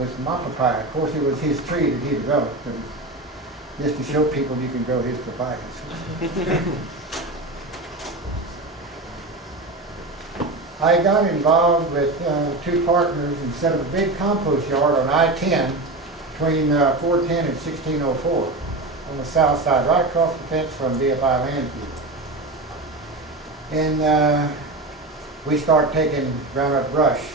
was my papaya. Of course, it was his tree that he developed, but just to show people you can grow his papayas. I got involved with two partners and set up a big compost yard on I-10 between 410 and 1604 on the south side, right across the fence from BFI Landfill. And we started taking ground up brush,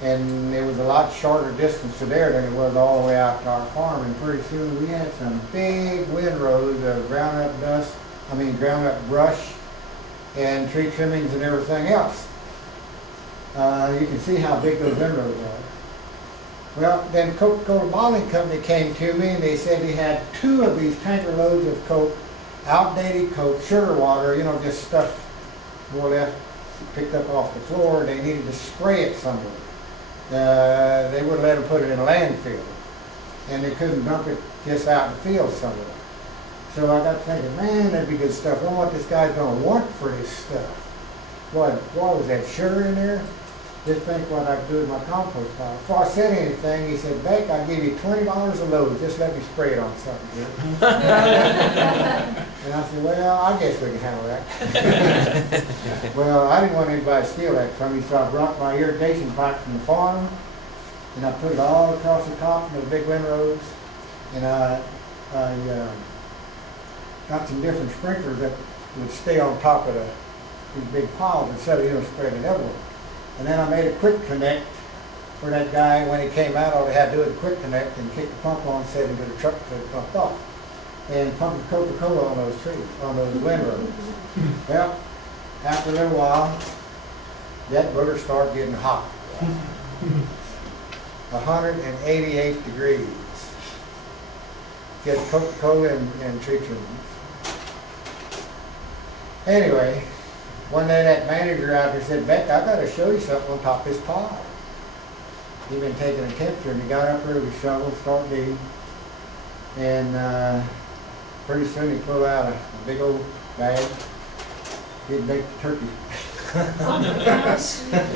and it was a lot shorter distance to there than it was all the way out to our farm, and pretty soon we had some big windrows of ground up brush and tree trimmings and everything else. You can see how big those windrows are. Well, then Coca-Cola Bottling Company came to me and they said they had 2 of these tanker loads of Coke, outdated Coke, sugar water, you know, just stuff more or less picked up off the floor. They needed to spray it somewhere. They wouldn't let them put it in a landfill, and they couldn't dump it just out in the field somewhere. So I got thinking, man, that'd be good stuff. I wonder what this guy's going to want for this stuff. What was that, sugar in there? Just think what I could do with my compost pile. Before I said anything, he said, Beck, I'll give you $20 a load. Just let me spray it on something good. And I said, well, I guess we can handle that. Well, I didn't want anybody to steal that from me, so I brought my irrigation pipe from the farm, and I put it all across the top of the big windrows, and I got some different sprinklers that would stay on top of these big piles instead of spreading it everywhere. And then I made a quick connect for that guy. When he came out, all he had to do was a quick connect and kick the pump on, set into the truck to pump off, and pump Coca-Cola on those trees, on those windrows. Well, after a little while, that booger started getting hot. 188 degrees. Just Coca-Cola and tree trimmings. Anyway, one day that manager out there said, Beck, I got to show you something on top of this pile. He'd been taking a temperature, and he got up there with a shovel, started digging, and pretty soon he pulled out a big old bag. He'd baked the turkey.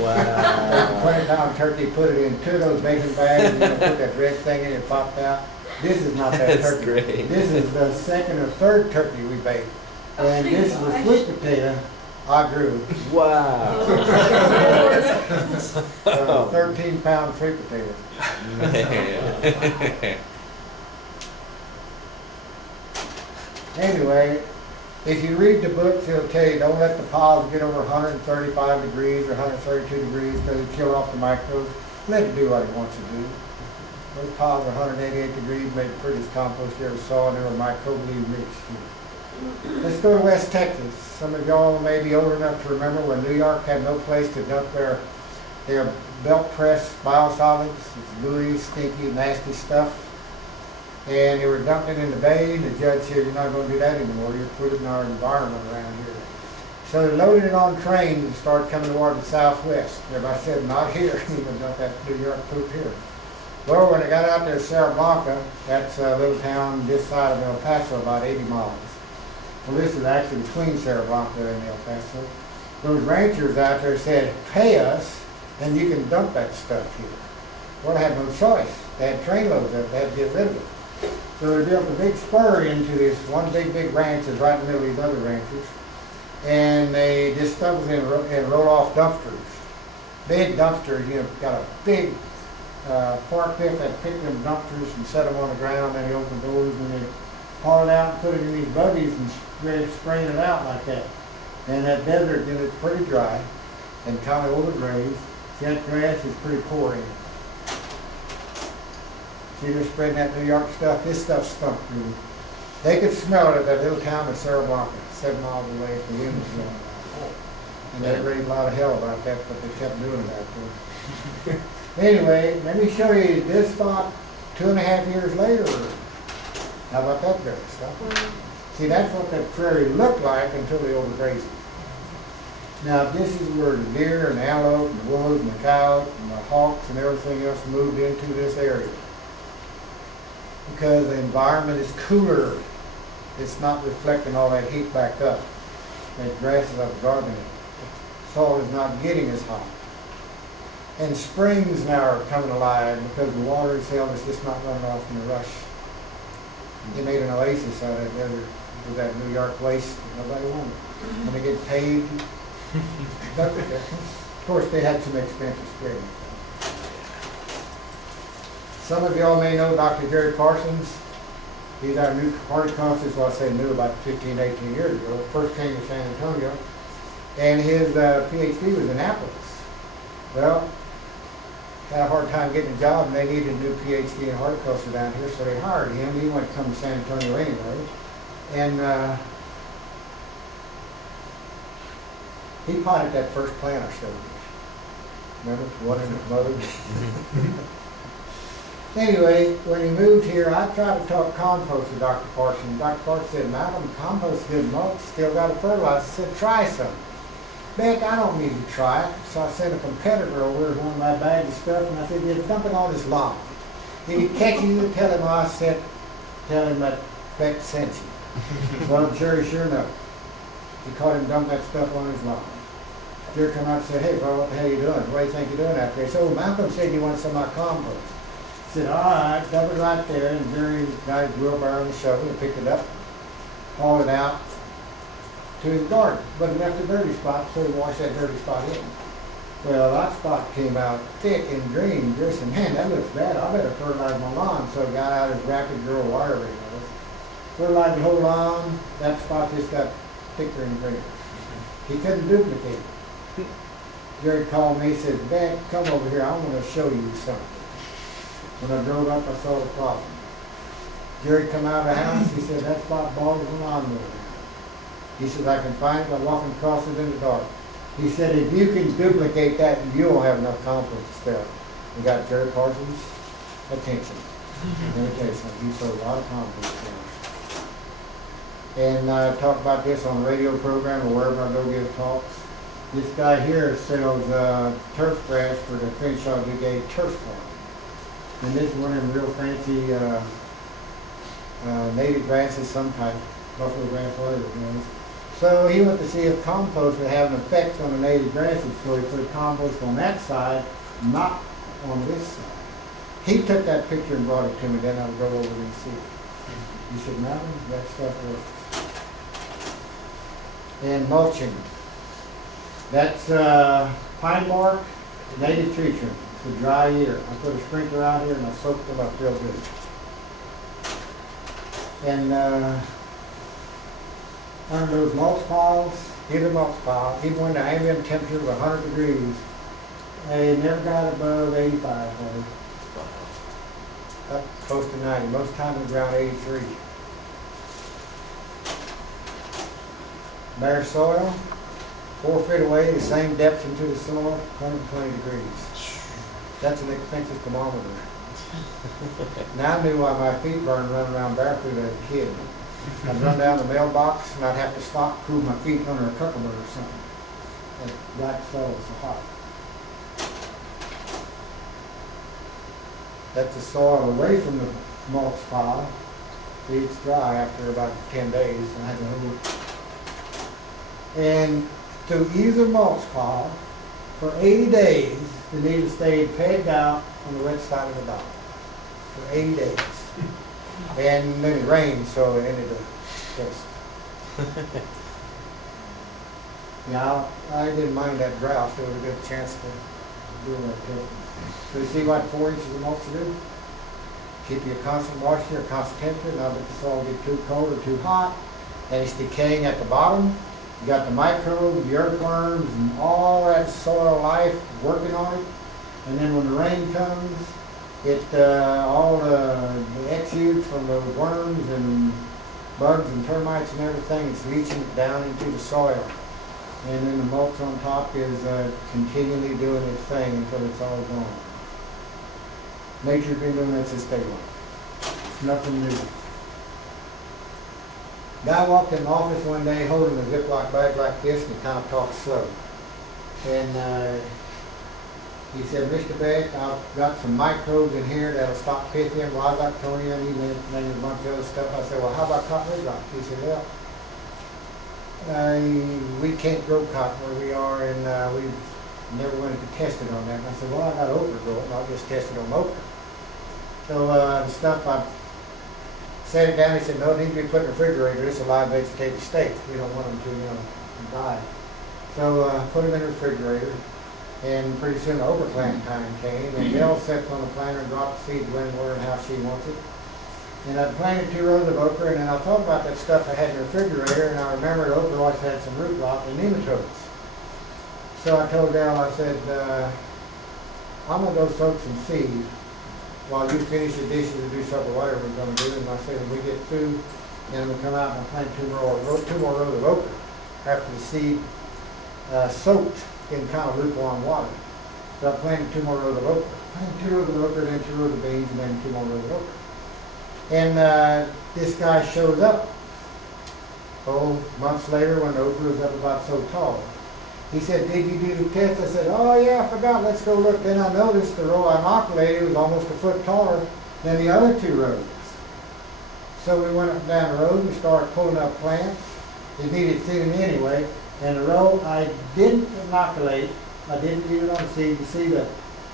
Wow. 20-pound turkey, put it in 2 of those baking bags, and put that red thing in it, popped out. This is not that That's turkey. great. This is the 2nd or 3rd turkey we baked. And this is a sweet potato I grew. Wow. 13-pound sweet potato. Anyway, if you read the books, it'll tell you don't let the piles get over 135 degrees or 132 degrees because it'll kill off the microbes. Let it do what it wants to do. Those piles are 188 degrees, made the prettiest compost you ever saw, and they were microbially rich. Let's go to West Texas. Some of y'all may be old enough to remember when New York had no place to dump their belt press biosolids. It's gooey, stinky, nasty stuff. And they were dumping it in the bay, and the judge said, you're not going to do that anymore. You're polluting our environment around here. So they loaded it on trains and started coming toward the southwest. Everybody said, not here. You're going to dump that New York poop here. Well, when they got out there to Sierra Blanca, that's a little town this side of El Paso, about 80 miles. Well, this is actually between Sierra Blanca and El Paso. Those ranchers out there said, pay us, and you can dump that stuff here. Well, they had no choice. They had trainloads up. They had to get rid of it. So they built a big spur into this one big ranch that's right in the middle of these other ranches. And they just stuck it in and roll off dumpsters. Big dumpsters, got a big forklift that picked them dumpsters and set them on the ground, and they opened doors and they haul it out and put it in these buggies and spraying it out like that. And that desert, it's pretty dry and kind of overgrazed. See, that grass is pretty poor in it. See, they're spreading that New York stuff. This stuff stunk really. They could smell it at that little town of Sierra Blanca, 7 miles away from the wind was blowing out. And they raised a lot of hell about that, but they kept doing it out there. Anyway, let me show you this spot 2.5 years later. How about that dirt stuff? See, that's what that prairie looked like until they overgrazed it. Now, this is where the deer and the antelope and the wolves and the cows and the hawks and everything else moved into this area. Because the environment is cooler. It's not reflecting all that heat back up. That grass is absorbing it. Soil is not getting as hot. And springs now are coming alive because the water is held, it's just not running off in a rush. They made an oasis out of that desert with that New York waste that nobody wanted. And they get paved. Of course, they had some expensive springs. Some of y'all may know Dr. Jerry Parsons. He's our new horticulturist, well I say new, about 15, 18 years ago. First came to San Antonio. And his PhD was in apples. Well, had a hard time getting a job, and they needed a new PhD in horticulture down here, so they hired him. He wanted to come to San Antonio anyway. And he potted that first plant I showed you. Remember, one in the mode? Anyway, when he moved here, I tried to talk compost to Dr. Parsons. Dr. Parsons said, Malcom, compost is good mulch, still got to fertilize. I said, try some. Beck, I don't need to try it. So I sent a competitor over with one of my bags of stuff, and I said, yeah, dump it on his lawn. If he catches you, tell him I said, tell him that Beck sent you. Well, Jerry sure enough. He caught him dumping that stuff on his lawn. Jerry come out and said, hey, bro, what the hell are you doing? What do you think you're doing out there? He said, well, Malcom said you wanted some of my compost. I said, all right, dump it right there. And Jerry got his wheelbarrow and the shovel and picked it up, hauled it out to his garden, but he left a dirty spot, so he washed that dirty spot in. Well, that spot came out thick and green. Jerry said, man, that looks bad. I better fertilize my lawn. So he got out his rapid grow wire rig. Fertilized the whole lawn. That spot just got thicker and greener. He couldn't duplicate it. Jerry called me and said, Beck, come over here. I want to show you something. When I drove up, I saw the problem. Jerry come out of the house. He said, that spot bothers the lawnmower. He says, I can find it by walking across it in the dark. He said, if you can duplicate that, you'll have enough compost to spell. We got Jerry Parsons' attention. Let me tell you something, he sold a lot of compost now. And I talk about this on the radio program or wherever I go give talks. This guy here sells turf grass for the Crenshaw Brigade turf farm. And this is one of them real fancy native grasses, some type, buffalo grass, whatever it is. So he went to see if compost would have an effect on the native grasses, so he put compost on that side, not on this side. He took that picture and brought it to me, then I'll go over and see it. He said, Malcom, that stuff works. And mulching. That's pine bark, native tree trim. It's a dry year. I put a sprinkler out here and I soaked them up real good. And under those mulch piles, here's a mulch pile, even when the ambient temperature was 100 degrees, they never got above 85, up close to 90. Most times it's around 83. Bare soil, 4 feet away, the same depth into the soil, 120 degrees. That's an expensive thermometer. Now I knew why my feet burned running around barefoot as a kid. I'd run down the mailbox and I'd have to stop, cool my feet under a cucumber or something. That black soil was so hot. That's the soil away from the mulch pile. See, it's dry after about 10 days. And I had to hold. And to either mulch pile, for 80 days, the needle stayed pegged out on the wet side of the dog. For 80 days. And then it rained, so it ended up just. Yeah, I didn't mind that drought. It was a good chance to do that too. So you see what 4 inches of mulch to do? Keep your constant moisture, constant temperature, not let the soil get too cold or too hot. And it's decaying at the bottom. You got the microbes, the earthworms, and all that soil life working on it. And then when the rain comes, all the exudes from the worms and bugs and termites and everything, it's leaching it down into the soil. And then the mulch on top is continually doing its thing until it's all gone. Nature's been doing that since day one. It's nothing new. Guy walked in the office one day holding a Ziploc bag like this, and he kind of talked slow. And he said, Mr. Beck, I've got some microbes in here that'll stop Pythium, Rhizoctonia, and he named a bunch of other stuff. I said, well, how about cotton root rot? He said, well, we can't grow cotton where we are, and Never went to test it on that. And I said, well, I got okra growing, I'll just test it on okra. So the stuff, I set it down. He said, no, it needs to be put in the refrigerator. It's a live vegetative state. We don't want them to, die. So I put them in the refrigerator, and pretty soon the okra plant time came, and Dell sits on the planter and dropped the seeds when, where, and how she wants it. And I planted 2 rows of okra, and then I thought about that stuff I had in the refrigerator, and I remembered okra always had some root rot and nematodes. So I told Dell, I said, I'm going to go soak some seed while you finish the dishes and do supper, whatever we're going to do. And I said, when we get through, then I'm going to come out and I'll plant 2 more rows of okra after the seed soaked in kind of lukewarm water. So I planted 2 more rows of okra. Planted 2 rows of okra, then 2 rows of beans, and then 2 more rows of okra. And this guy shows up, months later when the okra was up about so tall. He said, did you do the test? I said, oh yeah, I forgot, let's go look. Then I noticed the row I inoculated was almost a foot taller than the other 2 rows. So we went up down the road and started pulling up plants. It needed thinning anyway. And the row I didn't inoculate, I didn't leave it on the seed. You see the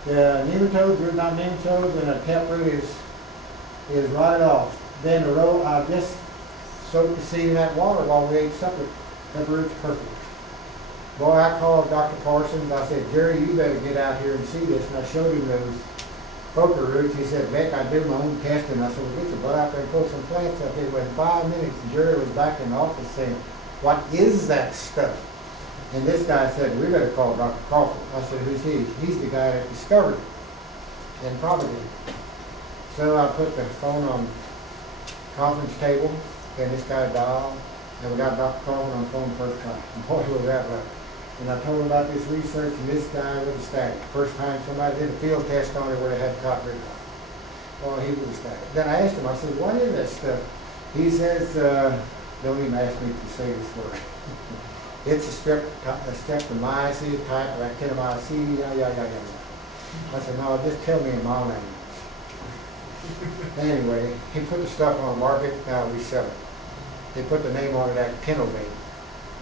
nematodes, root not nematodes, and the taproot is rotted off. Then the row I just soaked the seed in that water while we ate supper. That root's perfect. Boy, I called Dr. Parsons. I said, Jerry, you better get out here and see this. And I showed him those okra roots. He said, Beck, I do my own testing. I said, well, get your butt out there and pull some plants up here. Within 5 minutes, Jerry was back in the office saying, what is that stuff? And this guy said, we better call Dr. Crawford. I said, who's he? He's the guy that discovered it and propagated it. So I put the phone on conference table, and this guy dialed, and we got Dr. Crawford on the phone the first time. And boy, was that right. And I told him about this research, and this guy was ecstatic. First time somebody did a field test on it where they had cotton root on. Well, he was ecstatic. Then I asked him, I said, what is that stuff? He says, don't even ask me to say this word. It's a streptomyces type of actinomyces, I said, no, just tell me in my language. Anyway, he put the stuff on the market, now we sell it. They put the name on it, actinovate.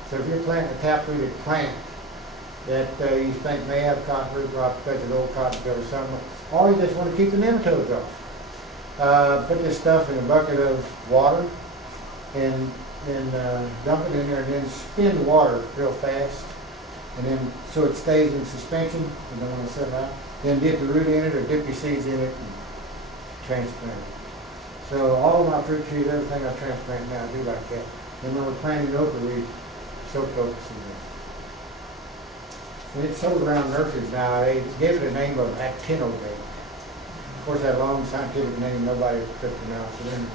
So if you're planting a taprooted plant that you think may have cotton root rot because of old cotton bill or something, or you just want to keep the nematodes off, put this stuff in a bucket of water and dump it in there, and then spin the water real fast, and then so it stays in suspension. You don't want to set it out. Then dip the root in it or dip your seeds in it and transplant it. So all of my fruit trees, everything I transplant now, I do like that. And when we're planting okra, we soak okra in there. And it's sold around nurseries now. They give it a name of actinovate. Of course, that long scientific name nobody could pronounce it anyway.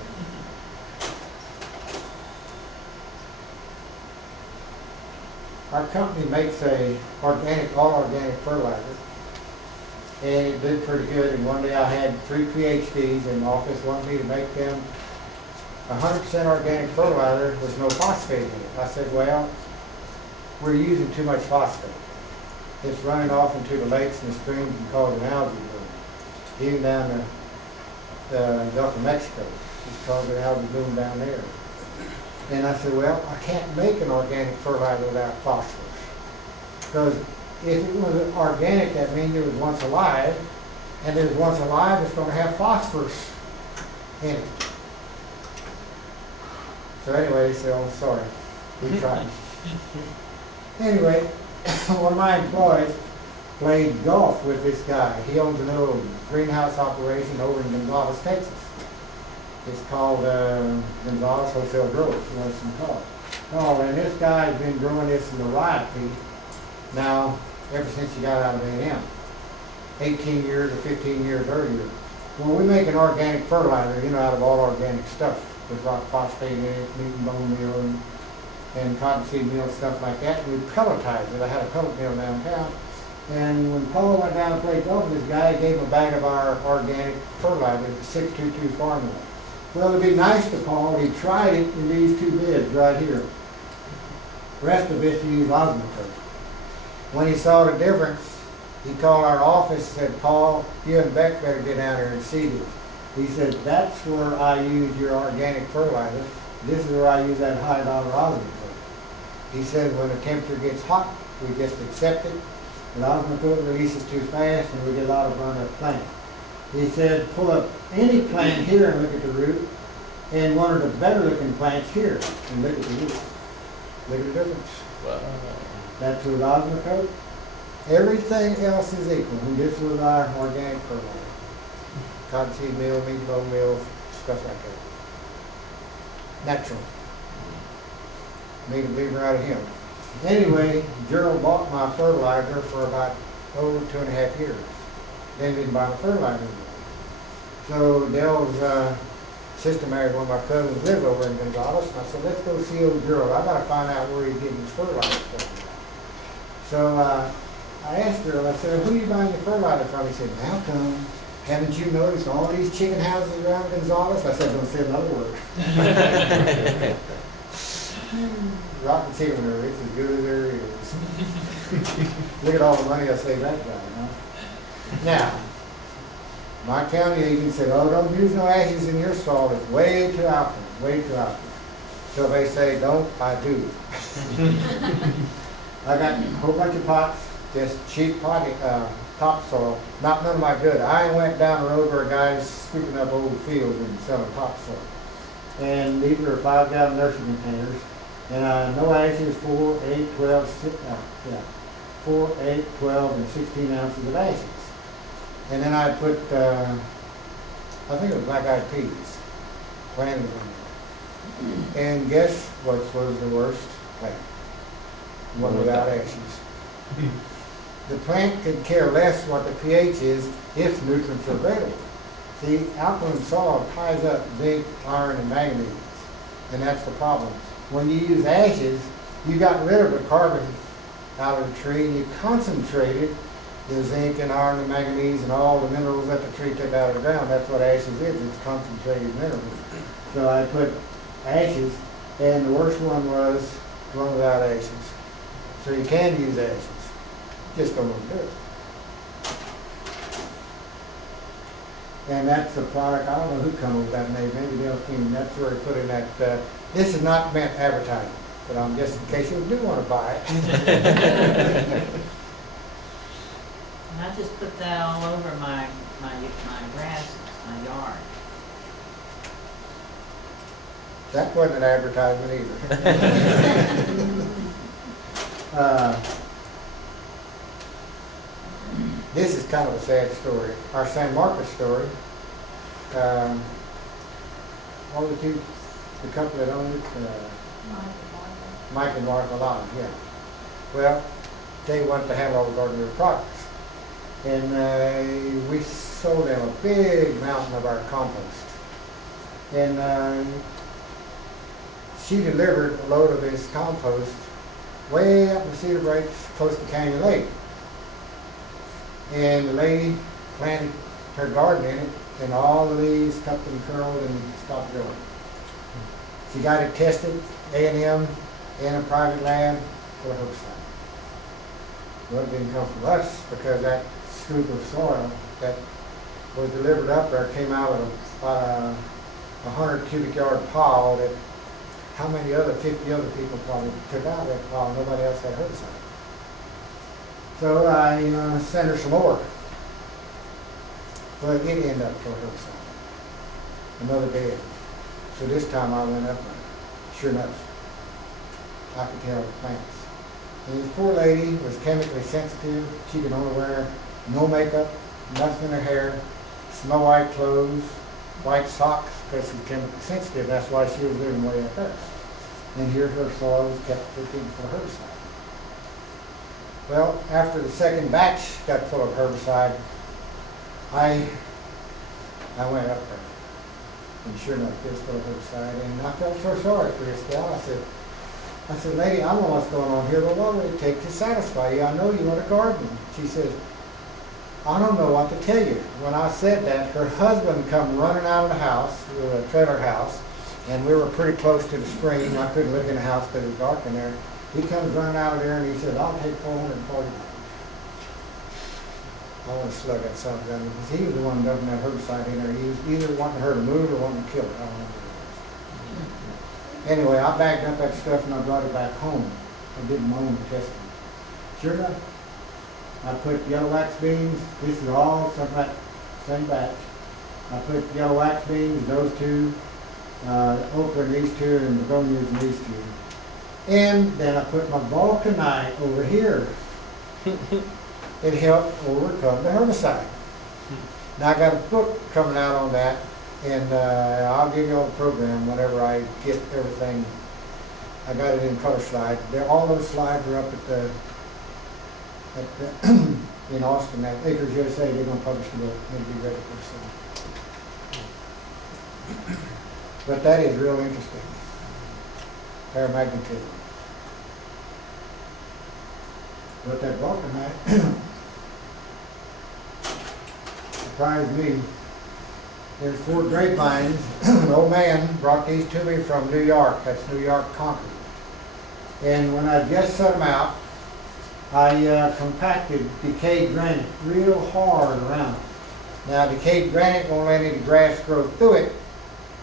Our company makes all organic fertilizer, and it did pretty good. And one day I had 3 PhDs in the office wanting me to make them 100% organic fertilizer with no phosphate in it. I said, well, we're using too much phosphate. It's running off into the lakes and the streams and causing algae bloom. Even down the Gulf of Mexico, it's causing algae bloom down there. And I said, well, I can't make an organic fertilizer without phosphorus. Because if it was organic, that means it was once alive. And if it's once alive, it's going to have phosphorus in it. So anyway, they said, oh, sorry, we tried. Anyway, one of my employees played golf with this guy. He owns a little greenhouse operation over in Gonzales, Texas. It's called Gonzales Wholesale Growers, you want some call. Oh, and this guy's been growing this in variety now ever since he got out of A&M. 18 years or 15 years earlier. When we make an organic fertilizer, out of all organic stuff, with rock phosphate in it, meat and bone meal, and cottonseed meal, stuff like that, we pelletize it. I had a pellet mill downtown. And when Paul went down to play golf with this guy, he gave him a bag of our organic fertilizer, the 622 formula. Well, it'd be nice to Paul, he tried it in these 2 beds right here. The rest of it, he used osmocote. When he saw the difference, he called our office and said, Paul, you and Beck better get down there and see this. He said, that's where I use your organic fertilizer. This is where I use that high-dollar osmocote. He said, when the temperature gets hot, we just accept it, The osmocote releases too fast and we get a lot of burned up plant. He said, pull up any plant here and look at the root, and one of the better looking plants here and look at the root. Look at the difference. Wow. That's with osmocote. Everything else is equal. And this was our organic fertilizer. Cottonseed meal, meatball meal, stuff like that. Natural. Made a believer out of him. Anyway, Gerald bought my fertilizer for about, 2.5 years. Then he didn't buy the fertilizer anymore. So Dell's sister married one of my cousins, lived over in Gonzales, and I said, let's go see old Gerald. I gotta find out where he's getting his fertilizer from. So I asked Gerald, I said, who are you buying your fertilizer from? He said, Malcom, haven't you noticed all these chicken houses around Gonzales? I said, don't say another word. Rotten chicken, it's as good as there is. Look at all the money I saved that guy, huh? Now, my county agent said, oh, don't use no ashes in your soil, it's way too alkaline, way too alkaline. So they say, don't, I do. I got a whole bunch of pots, just cheap topsoil, not none of my good. I went down the road where guys scooping up old fields and selling topsoil. And these were 5-gallon nursery containers. And no ashes, 4, 8, 12, 4, 8, 12, and 16 ounces of ashes. And then I put, I think it was black-eyed peas, planted them. And guess what was the worst plant? One without ashes. The plant could care less what the pH is if nutrients are available. See, alkaline soil ties up zinc, iron, and manganese, and that's the problem. When you use ashes, you got rid of the carbon out of the tree, and you concentrated the zinc and iron and manganese and all the minerals that the tree took out of the ground. That's what ashes is, it's concentrated minerals. So I put ashes, and the worst one was one without ashes. So you can use ashes, just don't do it. And that's the product, I don't know who come up with that name, maybe they'll think that's where he put in that, this is not meant advertising, but I'm just in case you do want to buy it. And I just put that all over my grasses, my yard. That wasn't an advertisement either. This is kind of a sad story. Our San Marcos story. What were the couple that owned it? Mike and Martha Long, yeah. Well, they wanted to have all the gardening products. And we sold them a big mountain of our compost. And she delivered a load of this compost way up in the Cedar Breaks, close to Canyon Lake. And the lady planted her garden in it, and all the leaves cupped and curled and stopped growing. She got it tested, A&M, in a private lab for a herbicide. Well, it didn't come from us because that scoop of soil that was delivered up there came out of a 100 cubic yard pile that how many other 50 other people probably took out of that pile. Nobody else had herbicide. So I sent her some more. But it ended up for herbicide. Another bed. So this time I went up there. Sure enough, I could tell the plants. And this poor lady was chemically sensitive. She could only wear no makeup, nothing in her hair, snow white clothes, white socks, because she's chemically sensitive. That's why she was living way up there. And here her soil was kept looking for herbicide. Well, after the second batch got full of herbicide, I went up there. And sure enough, it was full of herbicide. And I felt so sorry for this gal. I said, lady, I don't know what's going on here, but what would it take to satisfy you? I know you want a garden. She said, I don't know what to tell you. When I said that, her husband come running out of the house, a trailer house, and we were pretty close to the spring. I couldn't look in the house because it was dark in there. He comes running out of there and he said, I'll take $440. I want to slug that son of a gun because he was the one that doesn't have herbicide in there. He was either wanting her to move or wanting to kill it. I don't know what it was. Anyway, I bagged up that stuff and I brought it back home. I did my own testing. Sure enough, I put yellow wax beans, this is all something like same batch. I put yellow wax beans, those two, okra in these two, and begonias in these two. And then I put my vulcanite over here. It helped overcome the herbicide. Now I got a book coming out on that, and I'll give you all the program whenever I get everything. I got it in color slides. All those slides are up at the in Austin at Acres USA. They're going to publish the book. It'll be ready for soon. But that is real interesting. Paramagnetism. But that vulcanite surprised me. There's 4 grapevines. An old man brought these to me from New York. That's New York Concord. And when I just set them out, I compacted decayed granite real hard around it. Now decayed granite won't let any grass grow through it,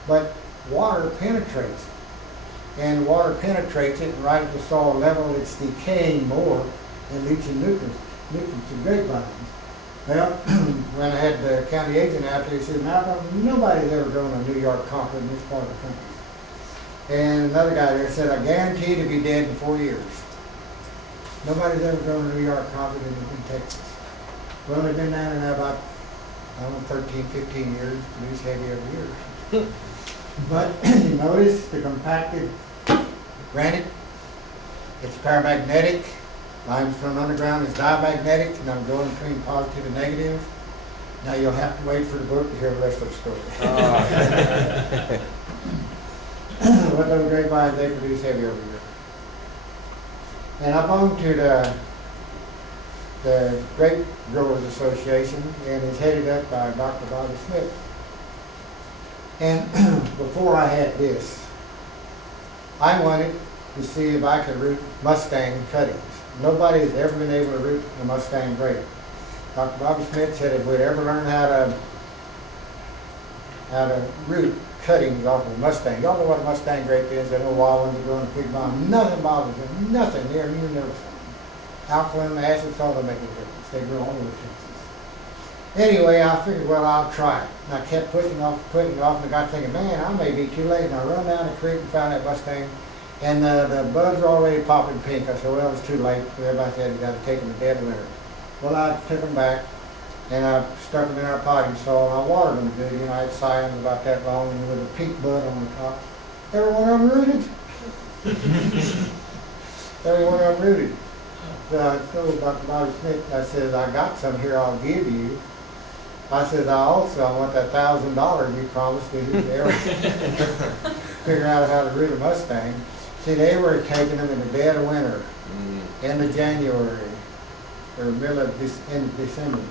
but water penetrates it. And water penetrates it, and right at the soil level it's decaying more and leaching nutrients to grapevines. Well, when I had the county agent out there, he said, Malcom, nobody's ever grown a New York Concord in this part of the country. And another guy there said, I guarantee to be dead in 4 years. Nobody's ever grown a New York Concord in Texas. Well, they've been down there now about, 13, 15 years, produce heavy every year. But you notice the compacted granite, it's paramagnetic. Limestone underground is diamagnetic, and I'm going between positive and negative. Now you'll have to wait for the book to hear the rest of the story. What those grapevines, they produce heavy every year. And I belong to the Grape Growers Association, and it's headed up by Dr. Bobby Smith. And before I had this, I wanted to see if I could root Mustang cuttings. Nobody has ever been able to root a Mustang grape. Dr. Bobby Smith said if we'd ever learn how to root cuttings off of a Mustang. Y'all know what a Mustang grape is, that little wild ones that grow in a big bomb. Nothing bothers them, nothing. They're immune to everything. Alkaline, acid, all that make a difference. They grow all over Texas. Anyway, I figured, well, I'll try it. And I kept putting it off, and I got thinking, man, I may be too late. And I run down the creek and found that Mustang. And the buds are already popping pink. I said, well, it's too late. Everybody said you got to take them in dead winter. Well, I took them back, and I stuck them in our potting soil, and I watered them good. You know, I had silence about that long, and with a pink bud on the top. Every one of them rooted. Every one of them rooted. So I told Dr. Bobby Smith, I said, I got some here I'll give you. I said, I want that $1,000 you promised me to figure out how to root a Mustang. See, they were taking them in the dead of winter, end of January, or middle of end of December.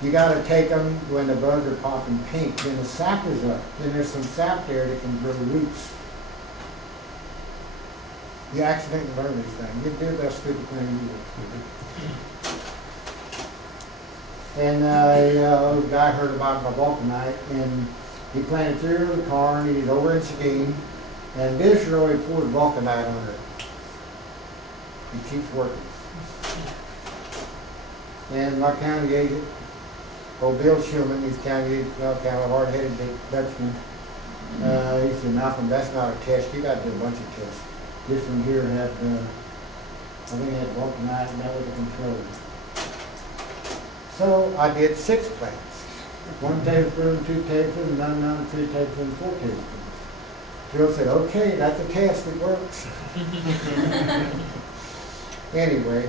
You got to take them when the buds are popping pink. Then the sap is up. Then there's some sap there that can grow roots. You accidentally learn these things. You do that stupid thing you do. And a guy heard about my vulcanite, and he planted 3 rows of corn. He's over in Seguin. And this really poured vulcanite under it. He keeps working. And my county agent, old Bill Schumann, he's county agent, kind of a hard-headed Dutchman. He said, Malcom, that's not a test. You got to do a bunch of tests. This one here had, I think it had vulcanite, and that was a control. So I did 6 plants. 1 tablespoon, 2 tablespoons, none, 3 tablespoons, 4 tablespoons. Bill said, okay, that's a test, it works. Anyway,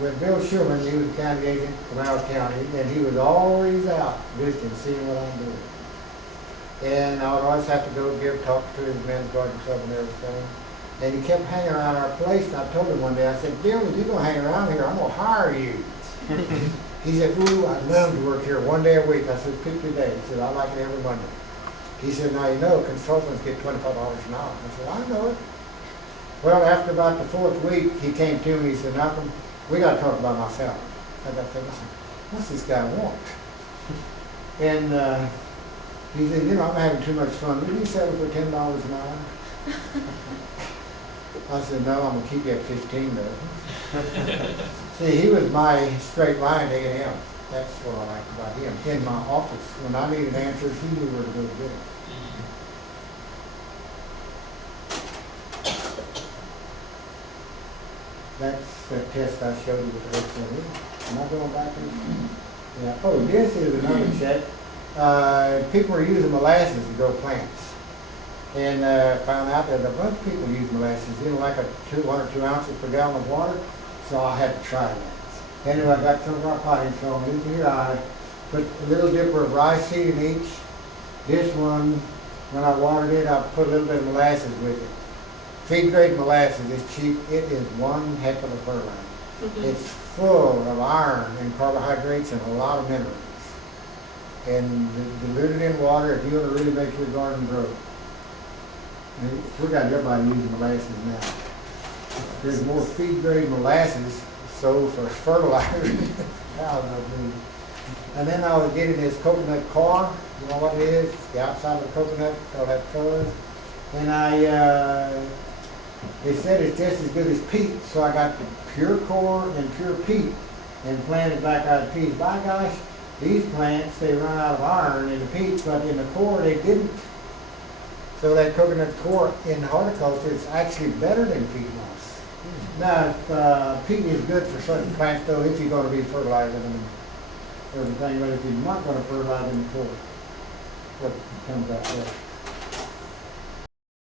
with Bill Schumann, he was the county agent from our county, and he was always out visiting, seeing what I'm doing. And I would always have to go give talks to his men's garden club and everything. And he kept hanging around our place, and I told him one day, I said, Bill, if you're going to hang around here, I'm going to hire you. He said, ooh, I'd love to work here 1 day a week. I said, pick your day. He said, I like it every Monday. He said, now you know, consultants get $25 an hour. I said, I know it. Well, after about the 4th week, he came to me and he said, Malcom, we got to talk about my salary. I got to think, what's this guy want? And he said, you know, I'm having too much fun. Will you settle for $10 an hour? I said, no, I'm going to keep you at 15 though. See, he was my straight line to A&M. That's what I liked about him. In my office, when I needed answers, he knew where to go to get them. That's the test I showed you with the Am I going back in? Yeah. Oh, this is another check. People are using molasses to grow plants. And found out that a bunch of people use molasses, like 1 or 2 ounces per gallon of water. So I had to try that. Anyway, I got some of our potting soil in here. I put a little dipper of rice seed in each. This one, when I watered it, I put a little bit of molasses with it. Feed grade molasses is cheap. It is one heck of a fertilizer. It's full of iron and carbohydrates and a lot of minerals. And diluted in water if you want to really make your garden grow. And we got everybody using molasses now. There's more feed grade molasses sold for fertilizer. And then I was getting this coconut coir. You know what it is? The outside of the coconut, all that fuzz. And they said it's just as good as peat, so I got the pure core and pure peat and planted back out of peat. By gosh, these plants, they run out of iron in the peat, but in the core they didn't. So that coconut core in horticulture is actually better than peat moss. Now, if, peat is good for certain plants though, if you're going to be fertilizing them and everything, but if you're not going to fertilize them, what comes out there.